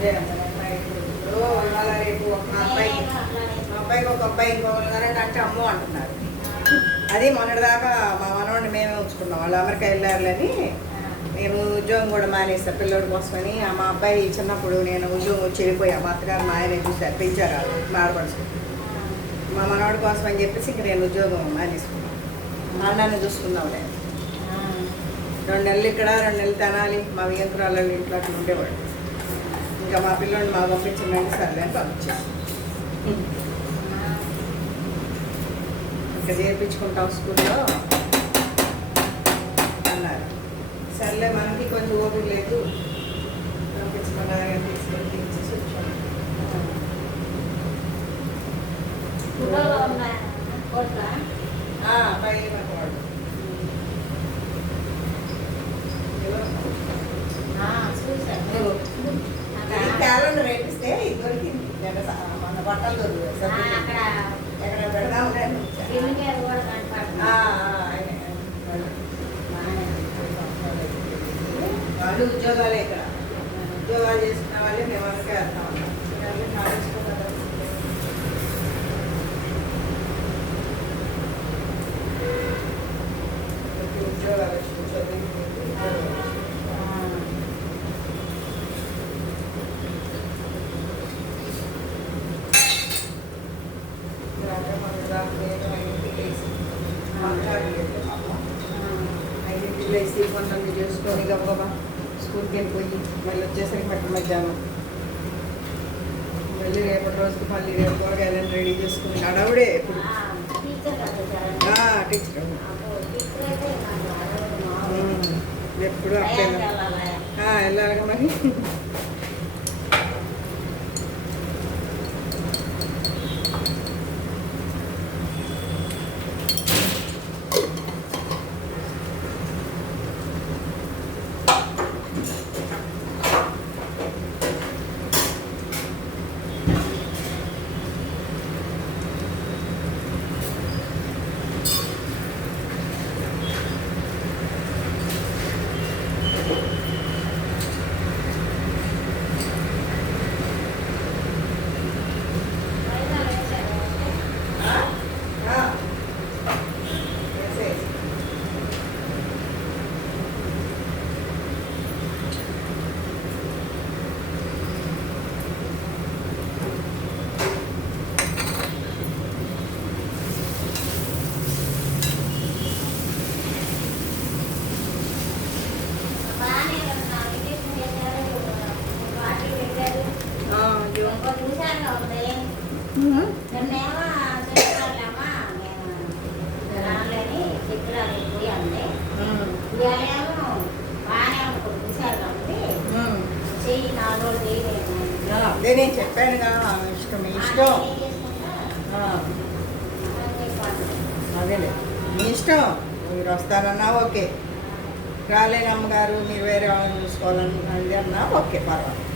అదే ఇప్పుడు ఇవాళ రేపు మా అబ్బాయికి ఒక అబ్బాయి ఇంకొకరు అంటే అమ్మో అంటున్నారు. అది మొన్నటిదాకా మా మనవాడిని మేమే ఉంచుకున్నాం. వాళ్ళు అమెరికా వెళ్ళారులని నేను ఉద్యోగం కూడా మానేస్తా పిల్లోడి కోసమని. మా అబ్బాయి చిన్నప్పుడు నేను ఉద్యోగం వచ్చి వెళ్ళిపోయా. మా అత్తగారు మా ఆయన చూశారు, పెంచారు మా ఆడపడుచు. మా మనవాడి కోసం అని చెప్పేసి ఇంక నేను ఉద్యోగం మానేసుకున్నాను. మా అన్నాన్ని చూసుకుందాం నేను 2 నెలలు ఇక్కడ 2 నెలలు తినాలి. మా వియంకురాలు ఇంట్లో అట్లా ఉండేవాడు. ఇంకా మా పిల్లోడిని మా పంపించిందంటే సర్లే అని పంపించేసి ఇంకా చేర్పించుకుంటాం స్కూల్లో అన్నారు. సర్లే మనకి కొంచెం ఓపిక లేదు, పంపించుకున్నారని తీసుకెళ్ళి ఇచ్చేసి వచ్చాను. పైన వాడు క్యాలెండర్ వేపిస్తే ఇది దొరికింది. మన బట్టలు దొరికి ఎక్కడ పెడదాం వాళ్ళు ఉద్యోగాలే ఇక్కడ ఉద్యోగాలు చేసుకున్న వాళ్ళే మేము వరకే వెళ్తా ఉన్నాం. ఉద్యోగాలు లేసి కొంతమంది చేసుకొని గబగబా స్కూల్కి వెళ్ళిపోయి మళ్ళీ వచ్చేసరికి మధ్యాహ్నం మళ్ళీ రేపటి రోజుకి మళ్ళీ రేపు కూరగాయలను రెడీ చేసుకుని అడవుడే ఎప్పుడు టీచర్ ఎప్పుడు అట్లే వెళ్ళాలిగా మరి. అదే నేను చెప్పానుగా ఇష్టం మీ ఇష్టం. అదేలే మీ ఇష్టం. మీరు వస్తారన్నా ఓకే, రాలేని అమ్మగారు మీరు వేరే వాళ్ళని చూసుకోవాలని అది అన్నా ఓకే పర్వాలేదు.